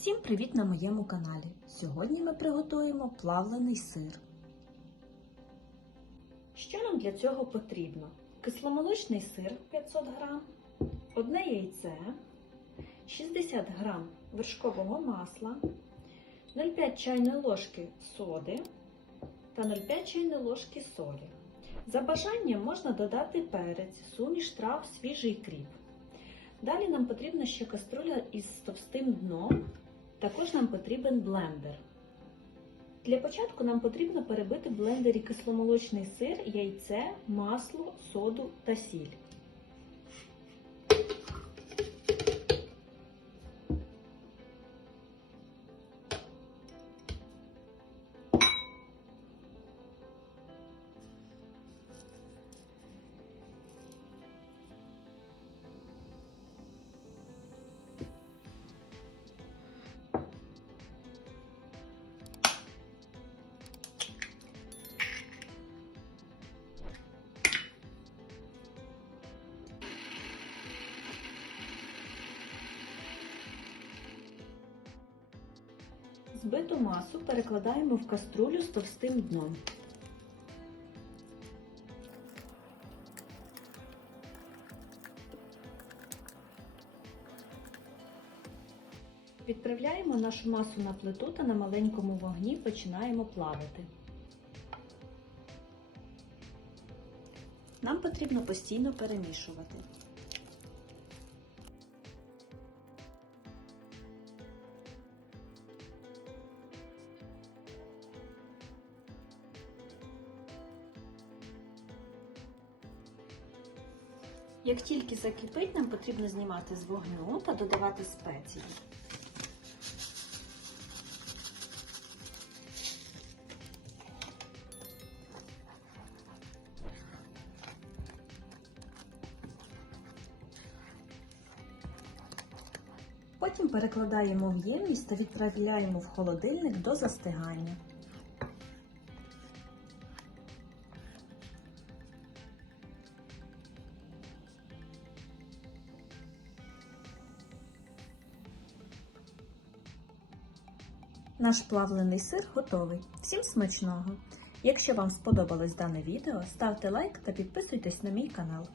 Всім привіт на моєму каналі! Сьогодні ми приготуємо плавлений сир. Що нам для цього потрібно? Кисломолочний сир 500 г, одне яйце, 60 г вершкового масла, 0,5 чайної ложки соди та 0,5 чайної ложки солі. За бажанням можна додати перець, суміш трав, свіжий кріп. Далі нам потрібна ще каструля із товстим дном. Також нам потрібен блендер. Для початку нам потрібно перебити в блендері кисломолочний сир, яйце, масло, соду та сіль. Збиту масу перекладаємо в каструлю з товстим дном. Відправляємо нашу масу на плиту та на маленькому вогні починаємо плавити. Нам потрібно постійно перемішувати. Як тільки закипить, нам потрібно знімати з вогню та додавати спеції. Потім перекладаємо в ємність та відправляємо в холодильник до застигання. Наш плавлений сир готовий. Всім смачного! Якщо вам сподобалось дане відео, ставте лайк та підписуйтесь на мій канал.